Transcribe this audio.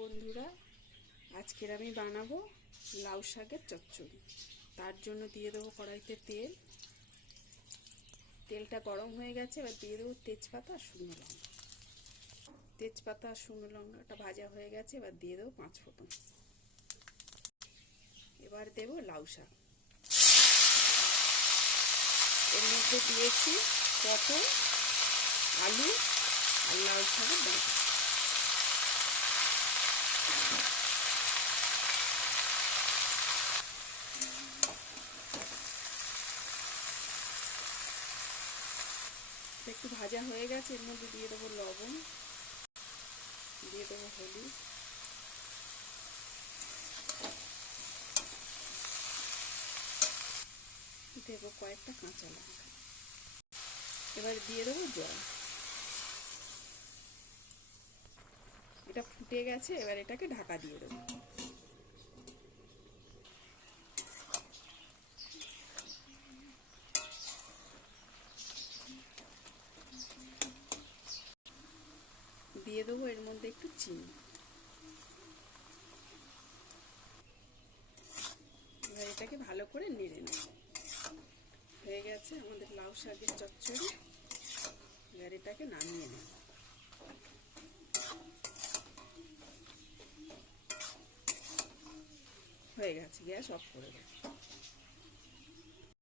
বন্ধুরা, আজকের আমি বানাবো লাউ শাকের চচ্চড়ি। তার জন্য দিয়ে দেবো কড়াইতে তেল। তেলটা গরম হয়ে গেছে, এবার দিয়ে দেবো তেজপাতা আর শুকনো লঙ্কা। তেজপাতা আর শুকনো লঙ্কাটা ভাজা হয়ে গেছে, এবার দিয়ে দেবো 5 ফোঁটন। এবার দেবো লাউ শাক। এর মধ্যে দিয়েছি পটল, আলু আর লাউ শাকের ডাঁটা। একটু ভাজা হয়ে গেছে, এর মধ্যে দিয়ে দেবো লবণ, দিয়ে দেবো হলুদ, দেবো কয়েকটা কাঁচা লঙ্কা। এবার দিয়ে দেবো জল। এটা ফুটে গেছে, এবার এটাকে ঢাকা দিয়ে দেবো। দিয়ে দেবো এর মধ্যে একটু চিনি। এবার এটাকে ভালো করে নেড়ে নেব। হয়ে গেছে আমাদের লাউ শাকের চচ্চড়ি। এবার এটাকে নামিয়ে নেব। হয়ে গেছে, গ্যাস অফ করে দেব।